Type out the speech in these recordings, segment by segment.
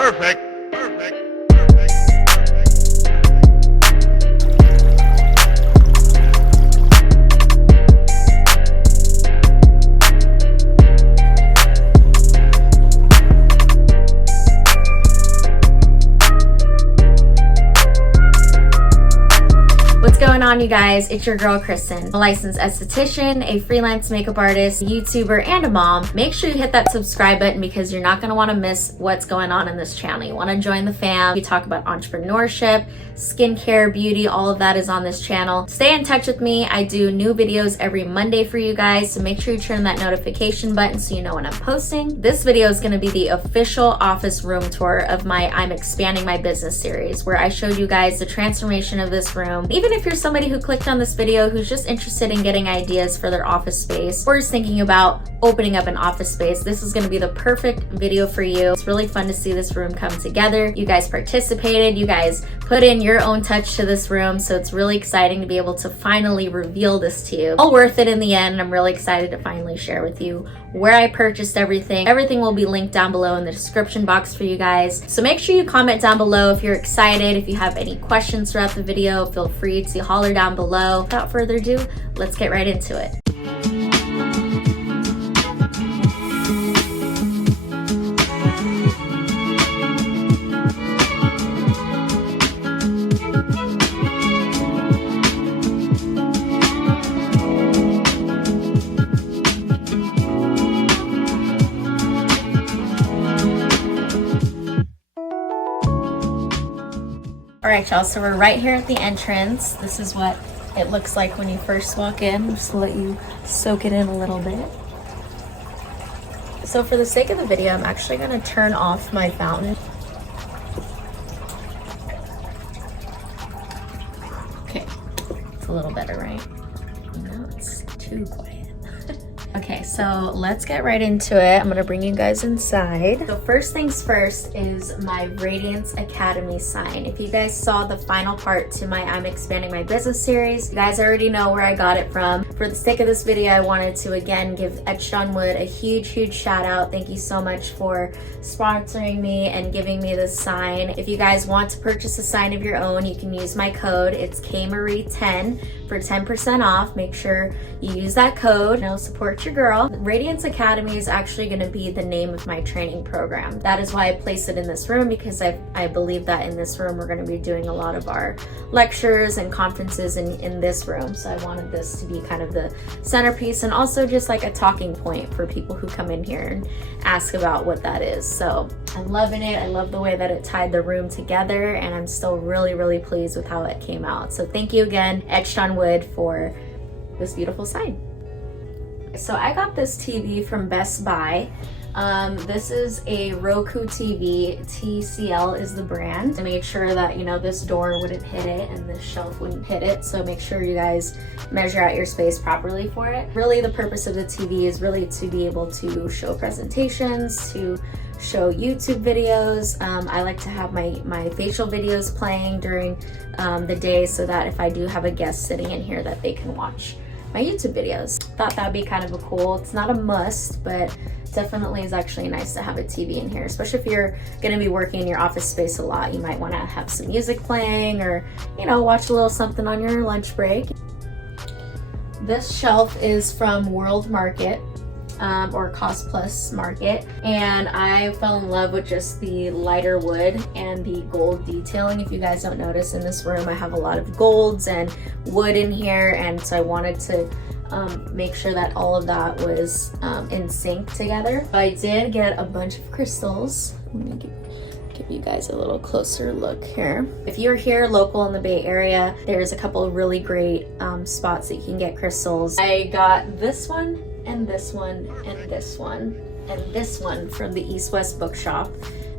Perfect. Perfect. What's going on, you guys? It's your girl Kristen, a licensed esthetician, a freelance makeup artist, YouTuber, and a mom. Make sure you hit that subscribe button because you're not going to want to miss what's going on in this channel. You want to join the fam. We talk about entrepreneurship, skincare, beauty, all of that is on this channel. Stay in touch with me. I do new videos every Monday for you guys, so make sure you turn that notification button so you know when I'm posting. This video is going to be the official office room tour of my I'm Expanding My Business series, where I showed you guys the transformation of this room. Even if you're somebody who clicked on this video who's just interested in getting ideas for their office space or is thinking about opening up an office space, this is going to be the perfect video for you. It's really fun to see this room come together. You guys participated, you guys put in your own touch to this room, so it's really exciting to be able to finally reveal this to you. All worth it in the end. I'm really excited to finally share with you where I purchased everything. Everything will be linked down below in the description box for you guys. So make sure you comment down below if you're excited. If you have any questions throughout the video, feel free to holler down below. Without further ado, let's get right into it. All right, y'all, so we're right here at the entrance. This is what it looks like when you first walk in. Just to let you soak it in a little bit. So for the sake of the video, I'm actually gonna turn off my fountain. Okay, it's a little better, right? No, it's too quiet. Okay, so let's get right into it. I'm gonna bring you guys inside. So first things first is my Radiance Academy sign. If you guys saw the final part to my I'm Expanding My Business series, you guys already know where I got it from. For the sake of this video, I wanted to again give Etched on Wood a huge shout out. Thank you so much for sponsoring me and giving me this sign. If you guys want to purchase a sign of your own, you can use my code. It's KMarie10 for 10% off. Make sure you use that code. You know, support your girl. Radiance Academy is actually going to be the name of my training program. That is why I place it in this room, because I believe that in this room we're going to be doing a lot of our lectures and conferences in this room. So I wanted this to be kind of the centerpiece and also just like a talking point for people who come in here and ask about what that is. So I'm loving it. I love the way that it tied the room together, and I'm still really pleased with how it came out. So thank you again, Etched on Wood, for this beautiful sign. So I got this TV from Best Buy. This is a ROKU TV. TCL is the brand. I made sure that, you know, this door wouldn't hit it and this shelf wouldn't hit it. So make sure you guys measure out your space properly for it. Really, the purpose of the TV is really to be able to show presentations, to show YouTube videos. I like to have my facial videos playing during the day so that if I do have a guest sitting in here that they can watch my YouTube videos. Thought that'd be kind of a cool, it's not a must, but definitely is actually nice to have a TV in here, especially if you're gonna be working in your office space a lot. You might wanna have some music playing or, you know, watch a little something on your lunch break. This shelf is from World Market. Or Cost Plus Market, and I fell in love with just the lighter wood and the gold detailing. If you guys don't notice, in this room I have a lot of golds and wood in here, and so I wanted to make sure that all of that was in sync together. I did get a bunch of crystals. Let me give you guys a little closer look here. If you're here local in the Bay Area, there's a couple of really great spots that you can get crystals. I got this one, and this one, and this one, and this one from the East West Bookshop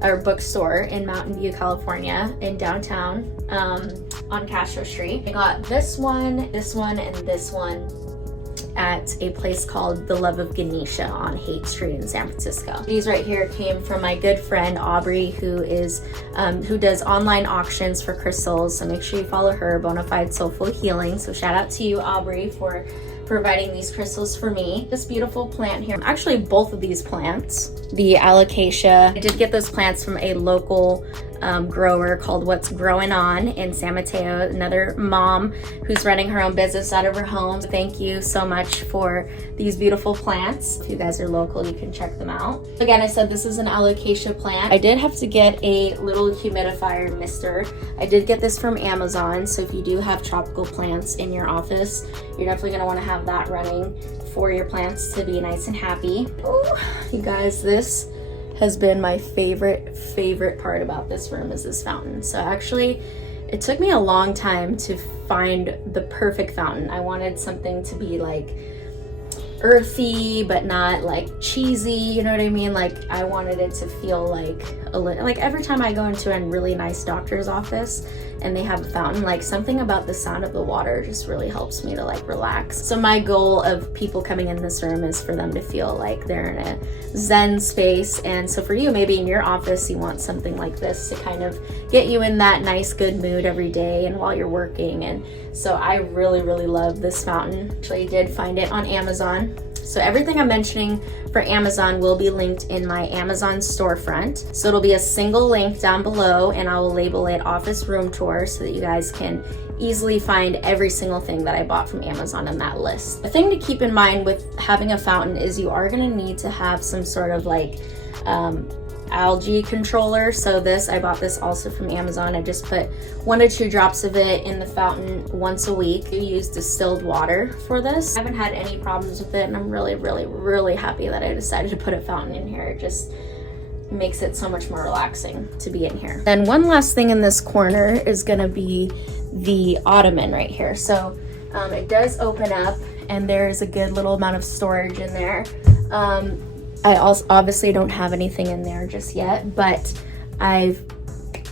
or bookstore in Mountain View, California, in downtown on Castro Street. I got this one, and this one at a place called The Love of Ganesha on Haight Street in San Francisco. These right here came from my good friend Aubrey, who does online auctions for crystals. So make sure you follow her, Bonafide Soulful Healing. So shout out to you, Aubrey, for providing these crystals for me. This beautiful plant here, actually both of these plants, the alocasia, I did get those plants from a local grower called What's Growing On in San Mateo, another mom who's running her own business out of her home. Thank you so much for these beautiful plants. If you guys are local, you can check them out. Again, I said this is an alocasia plant. I did have to get a little humidifier mister. I did get this from Amazon, so if you do have tropical plants in your office, you're definitely going to want to have that running for your plants to be nice and happy. Oh, you guys, this has been my favorite part about this room is this fountain. So actually, it took me a long time to find the perfect fountain. I wanted something to be like earthy, but not like cheesy, you know what I mean? Like I wanted it to feel like like every time I go into a really nice doctor's office and they have a fountain, like something about the sound of the water just really helps me to like relax. So my goal of people coming in this room is for them to feel like they're in a Zen space. And so for you, maybe in your office, you want something like this to kind of get you in that nice, good mood every day and while you're working. And so I really love this fountain. Actually, I did find it on Amazon. So everything I'm mentioning for Amazon will be linked in my Amazon storefront. So it'll be a single link down below, and I will label it Office Room Tour so that you guys can easily find every single thing that I bought from Amazon in that list. The thing to keep in mind with having a fountain is you are gonna need to have some sort of like algae controller. So I bought this also from Amazon. I just put 1 to 2 drops of it in the fountain once a week. I use distilled water for this. I haven't had any problems with it, and I'm really happy that I decided to put a fountain in here. It just makes it so much more relaxing to be in here. Then one last thing in this corner is gonna be the ottoman right here. So it does open up and there's a good little amount of storage in there. I also obviously don't have anything in there just yet, but I've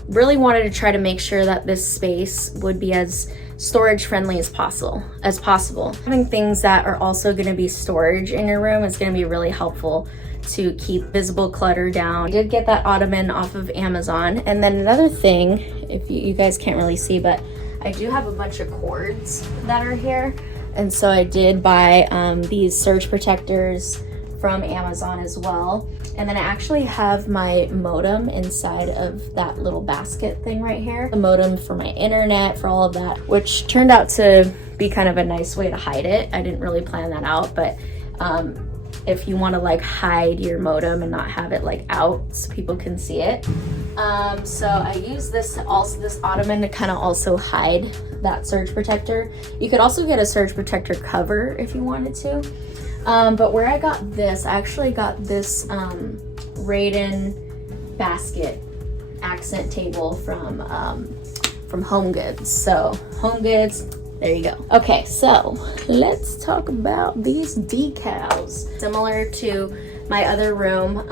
really wanted to try to make sure that this space would be as storage friendly as possible. Having things that are also going to be storage in your room is going to be really helpful to keep visible clutter down. I did get that ottoman off of Amazon. And then another thing, if you guys can't really see, but I do have a bunch of cords that are here. And so I did buy these surge protectors from Amazon as well. And then I actually have my modem inside of that little basket thing right here. The modem for my internet, for all of that, which turned out to be kind of a nice way to hide it. I didn't really plan that out, but if you want to like hide your modem and not have it like out so people can see it. So I use this ottoman to kind of also hide that surge protector. You could also get a surge protector cover if you wanted to. But where I got this, I actually got this Rattan basket accent table from Home Goods. So Home Goods, there you go. Okay, so let's talk about these decals. Similar to my other room,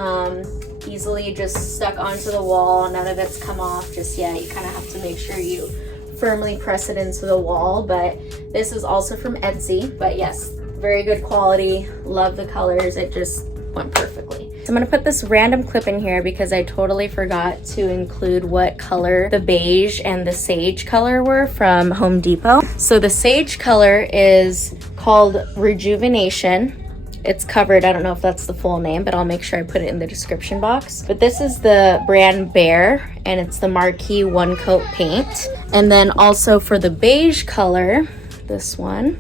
easily just stuck onto the wall. None of it's come off just yet. You kind of have to make sure you firmly press it into the wall. But this is also from Etsy. But yes, very good quality. Love the colors. It just went perfectly. So I'm gonna put this random clip in here because I totally forgot to include what color the beige and the sage color were from Home Depot. So the sage color is called Rejuvenation. It's covered, I don't know if that's the full name, but I'll make sure I put it in the description box. But this is the brand BEHR, and it's the Marquee one coat paint. And then also for the beige color, this one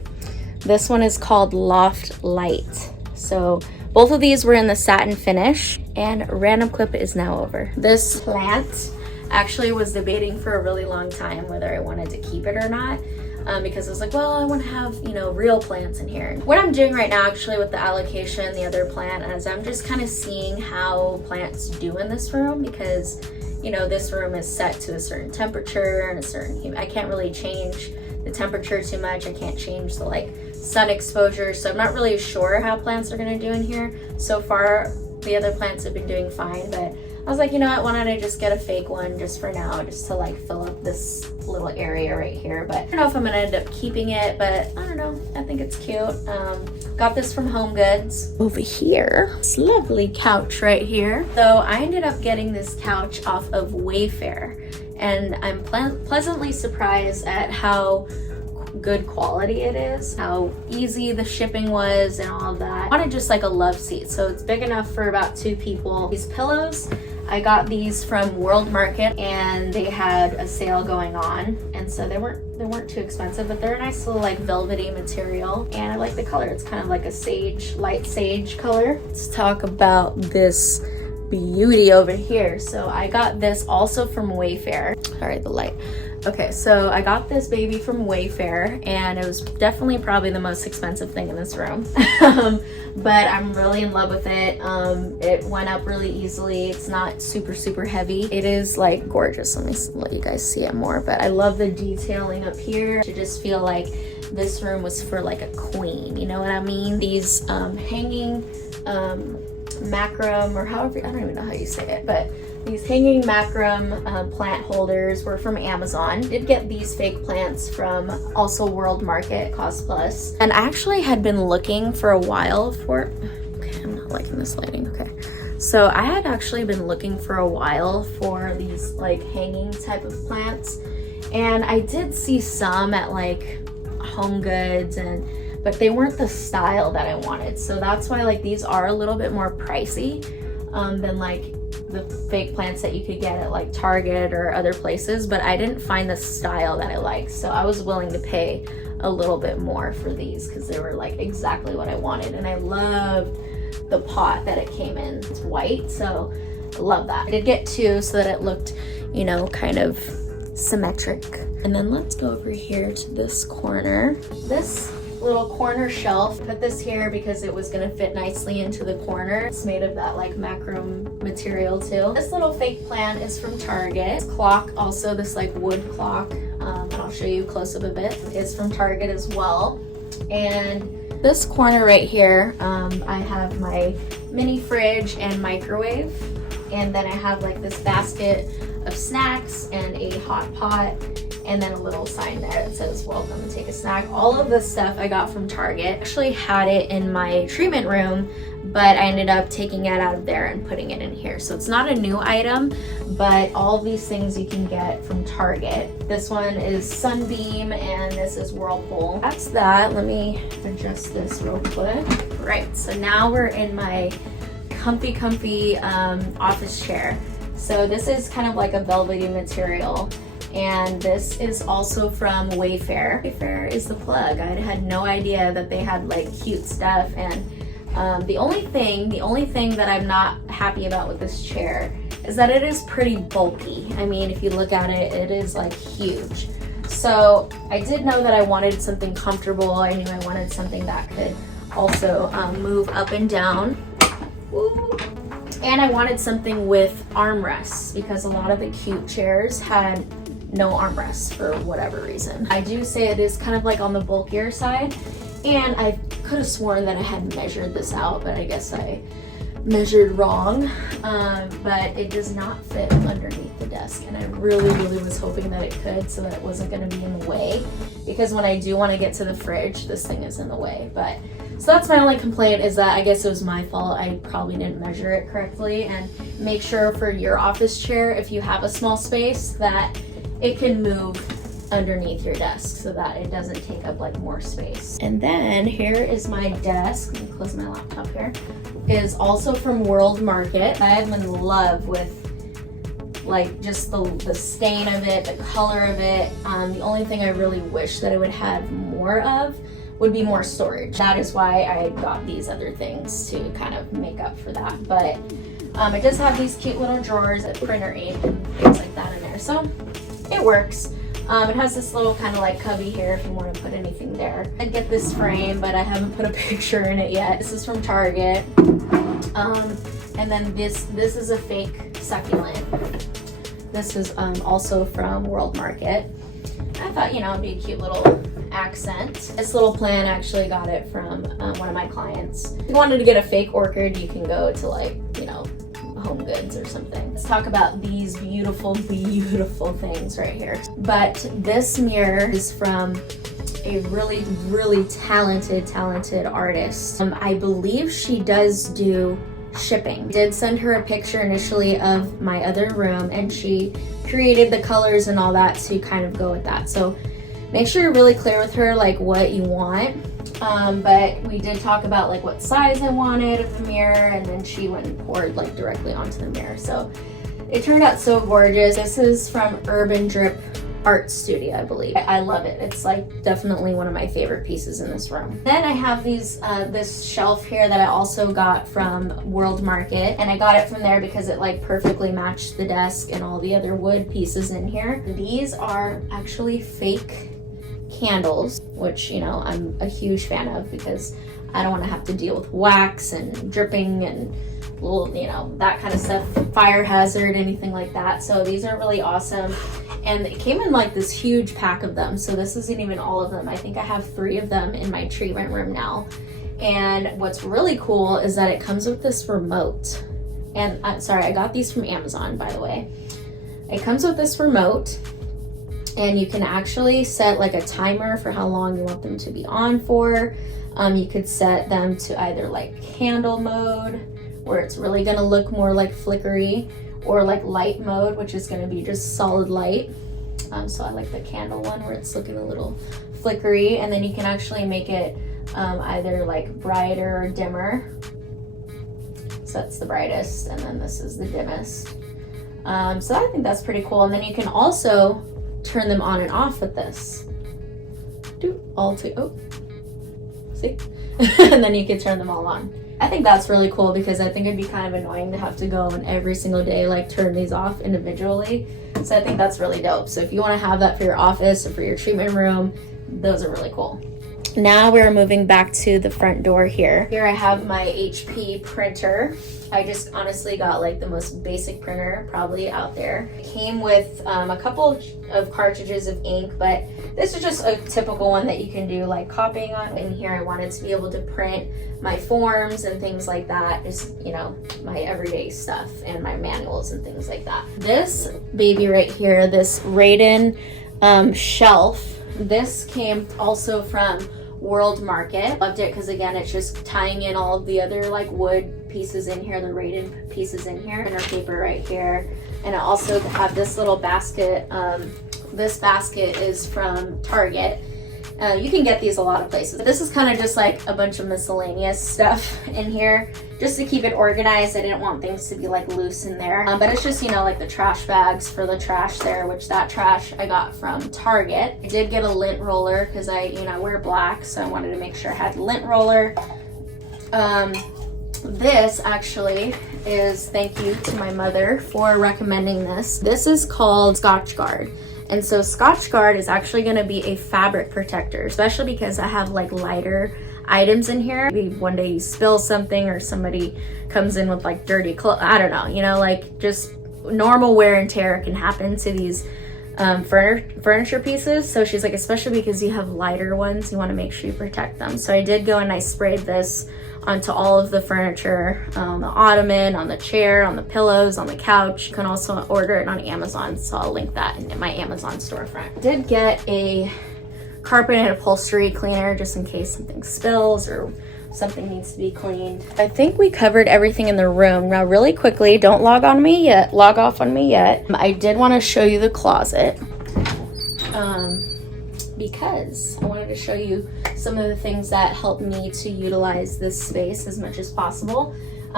is called Loft Light. So both of these were in the satin finish, and random clip is now over. This plant actually was debating for a really long time whether I wanted to keep it or not, because I was like, well, I want to have, you know, real plants in here. What I'm doing right now actually with the alocasia and the other plant is I'm just kind of seeing how plants do in this room, because, you know, this room is set to a certain temperature and a certain I can't really change the temperature too much. I can't change the like sun exposure, so I'm not really sure how plants are gonna do in here. So far the other plants have been doing fine, but I was like, you know what, why don't I just get a fake one just for now, just to like fill up this little area right here. But I don't know if I'm gonna end up keeping it, but I don't know, I think it's cute. Got this from Home Goods. Over here, this lovely couch right here. So I ended up getting this couch off of WAYFAIR, and I'm pleasantly surprised at how good quality it is, how easy the shipping was and all of that. I wanted just like a love seat, so it's big enough for about 2 people. These pillows, I got these from World Market and they had a sale going on, and so they weren't too expensive, but they're a nice little like velvety material, and I like the color. It's kind of like a sage, light sage color. Let's talk about this beauty over here. So I got this also from WAYFAIR. Sorry, the light. Okay, so I got this baby from WAYFAIR, and it was definitely probably the most expensive thing in this room. But I'm really in love with it. It went up really easily. It's not super heavy. It is like gorgeous. Let me let you guys see it more, but I love the detailing up here. To just feel like this room was for like a queen, you know what I mean? These hanging Macrame, or however, I don't even know how you say it, but these hanging Macrame plant holders were from Amazon. Did get these fake plants from also World Market, Cost Plus. And I actually had been looking for a while for, okay, I'm not liking this lighting, okay. So I had actually been looking for a while for these like hanging type of plants. And I did see some at like Home Goods, but they weren't the style that I wanted. So that's why like these are a little bit more pricey than like the fake plants that you could get at like Target or other places, but I didn't find the style that I liked. So I was willing to pay a little bit more for these because they were like exactly what I wanted. And I loved the pot that it came in. It's white, so I love that. I did get 2 so that it looked, you know, kind of symmetric. And then let's go over here to this corner. This little corner shelf, put this here because it was gonna fit nicely into the corner. It's made of that like Macrame material too. This little fake plant is from Target. This clock, also this like wood clock, and I'll show you close up a bit, is from Target as well. And this corner right here, I have my mini fridge and microwave, and then I have like this basket of snacks and a hot pot, and then a little sign there that says welcome and take a snack. All of this stuff I got from Target. I actually had it in my treatment room, but I ended up taking it out of there and putting it in here. So it's not a new item, but all of these things you can get from Target. This one is Sunbeam and this is Whirlpool. That's that. Let me adjust this real quick. Right, so now we're in my comfy office chair. So this is kind of like a velvety material. And this is also from WAYFAIR. WAYFAIR is the plug. I had no idea that they had like cute stuff. And the only thing that I'm not happy about with this chair is that it is pretty bulky. I mean, if you look at it, it is like huge. So I did know that I wanted something comfortable. I knew I wanted something that could also move up and down. Woo. And I wanted something with armrests because a lot of the cute chairs had no armrests for whatever reason. I do say it is kind of like on the bulkier side, and I could have sworn that I had measured this out, but I guess I measured wrong. But it does not fit underneath the desk, and I really was hoping that it could, so that it wasn't going to be in the way, because when I do want to get to the fridge, this thing is in the way. But so that's my only complaint, is that I guess it was my fault. I probably didn't measure it correctly. And make sure for your office chair, if you have a small space, that it can move underneath your desk so that it doesn't take up like more space. And then here is my desk. Let me close my laptop here. It is also from World Market. I am in love with like just the stain of it, the color of it. The only thing I really wish that it would have more of would be more storage. That is why I got these other things to kind of make up for that. But it does have these cute little drawers, a printer ink and things like that in there. So it works. It has this little kind of like cubby here if you want to put anything there. I'd get this frame, but I haven't put a picture in it yet. This is from Target. And then this is a fake succulent. This is also from World Market. I thought, you know, it'd be a cute little accent. This little plant, I actually got it from one of my clients. If you wanted to get a fake orchid, you can go to like, you know, Home Goods or something. Let's talk about these beautiful things right here. But this mirror is from a really talented artist. I believe she does do shipping. I did send her a picture initially of my other room, and she created the colors and all that to kind of go with that. So make sure you're really clear with her like what you want. But we did talk about like what size I wanted of the mirror, and then she went and poured like directly onto the mirror. So it turned out so gorgeous. This is from Urban Drip Art Studio, I believe. I love it. It's like definitely one of my favorite pieces in this room. Then I have these this shelf here that I also got from World Market, and I got it from there because it like perfectly matched the desk and all the other wood pieces in here. These are actually fake candles, which, you know, I'm a huge fan of because I don't want to have to deal with wax and dripping and, well, you know, that kind of stuff, fire hazard, anything like that. So these are really awesome, and it came in like this huge pack of them, so this isn't even all of them. I think I have 3 of them in my treatment room now. And what's really cool is that it comes with this remote, and sorry, I got these from Amazon, by the way. It comes with this remote, and you can actually set like a timer for how long you want them to be on for. You could set them to either like candle mode, where it's really gonna look more like flickery, or like light mode, which is gonna be just solid light. So I like the candle one where it's looking a little flickery, and then you can actually make it either like brighter or dimmer. So that's the brightest, and then this is the dimmest. So I think that's pretty cool. And then you can also turn them on and off with this. See? And then you can turn them all on. I think that's really cool because I think it'd be kind of annoying to have to go and every single day like turn these off individually. So I think that's really dope. So if you want to have that for your office or for your treatment room, those are really cool. Now we're moving back to the front door here. Here I have my HP printer. I just honestly got like the most basic printer probably out there. It came with a couple of cartridges of ink, but this is just a typical one that you can do like copying on. In here I wanted to be able to print my forms and things like that, just, you know, my everyday stuff and my manuals and things like that. This baby right here, this Rattan shelf, this came also from World Market. Loved it because again, it's just tying in all of the other like wood pieces in here, the Rattan pieces in here, printer paper right here. And I also have this little basket. This basket is from Target. You can get these a lot of places. This is kind of just like a bunch of miscellaneous stuff in here just to keep it organized. I didn't want things to be like loose in there. But it's just, you know, like the trash bags for the trash there, which that trash I got from Target. I did get a lint roller because I wear black, so I wanted to make sure I had a lint roller. This actually is thank you to my mother for recommending this. This is called Scotchgard. And so Scotchgard is actually going to be a fabric protector, especially because I have like lighter items in here. Maybe one day you spill something or somebody comes in with like dirty clothes. I don't know, you know, like just normal wear and tear can happen to these furniture pieces. So she's like, especially because you have lighter ones, you want to make sure you protect them. So I did go and I sprayed this onto all of the furniture, on the ottoman, on the chair, on the pillows, on the couch. You can also order it on Amazon, so I'll link that in my Amazon storefront. Did get a carpet and upholstery cleaner just in case something spills or something needs to be cleaned. I think we covered everything in the room. Now really quickly, don't log off on me yet. I did want to show you the closet because I wanted to show you some of the things that help me to utilize this space as much as possible,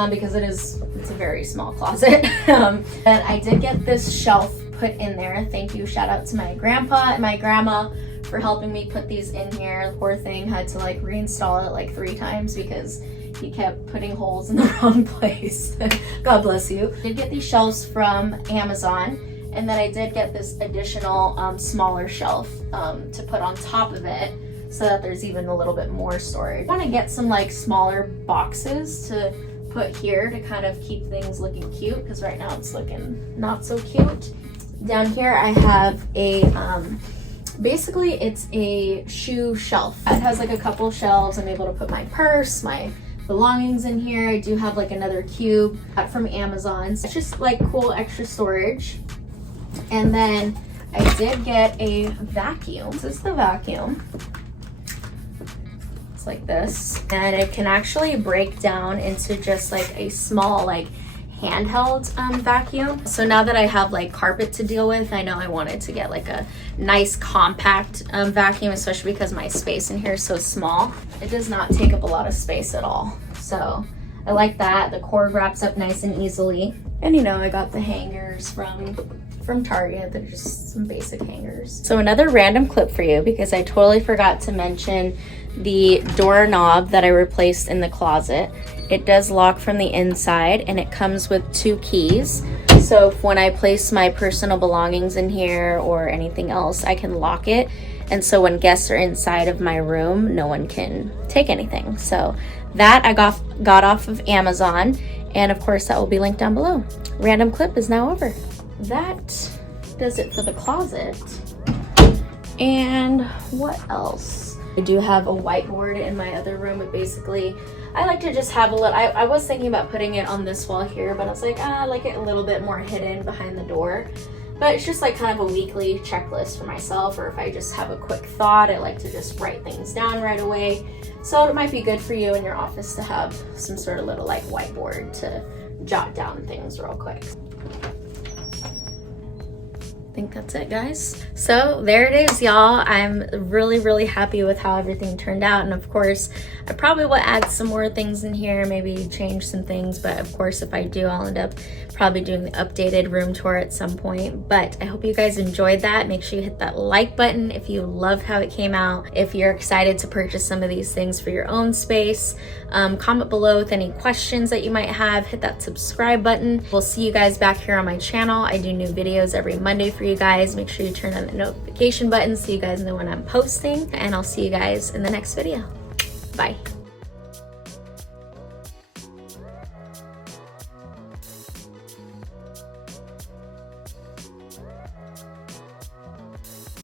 because it's a very small closet. And I did get this shelf put in there. Thank you, shout out to my grandpa and my grandma for helping me put these in here. The poor thing had to like reinstall it like 3 times because he kept putting holes in the wrong place. God bless you. I did get these shelves from Amazon, and then I did get this additional smaller shelf to put on top of it so that there's even a little bit more storage. I want to get some like smaller boxes to put here to kind of keep things looking cute, because right now it's looking not so cute. Down here I have a basically it's a shoe shelf. It has like a couple shelves. I'm able to put my purse, my belongings in here. I do have like another cube from Amazon. So it's just like cool extra storage. And then I did get a vacuum. This is the vacuum. It's like this, and it can actually break down into just like a small like handheld vacuum. So now that I have like carpet to deal with, I know I wanted to get like a nice compact vacuum, especially because my space in here is so small. It does not take up a lot of space at all. So I like that. The cord wraps up nice and easily. And you know, I got the hangers from Target. They're just some basic hangers. So another random clip for you, because I totally forgot to mention the doorknob that I replaced in the closet. It does lock from the inside and it comes with 2 keys. So if, when I place my personal belongings in here or anything else, I can lock it. And so when guests are inside of my room, no one can take anything. So that I got off of Amazon. And of course that will be linked down below. Random clip is now over. That does it for the closet. And what else? I do have a whiteboard in my other room. It basically, I like to just have a little, I was thinking about putting it on this wall here, but I was like, I like it a little bit more hidden behind the door. But it's just like kind of a weekly checklist for myself, or if I just have a quick thought, I like to just write things down right away. So it might be good for you in your office to have some sort of little like whiteboard to jot down things real quick. I think that's it, guys. So there it is, y'all. I'm really happy with how everything turned out, and of course I probably will add some more things in here, maybe change some things, but of course if I do, I'll end up probably doing the updated room tour at some point. But I hope you guys enjoyed that. Make sure you hit that like button if you loved how it came out. If you're excited to purchase some of these things for your own space, comment below with any questions that you might have. Hit that subscribe button. We'll see you guys back here on my channel. I do new videos every Monday for you guys. Make sure you turn on the notification button so you guys know when I'm posting, and I'll see you guys in the next video. Bye.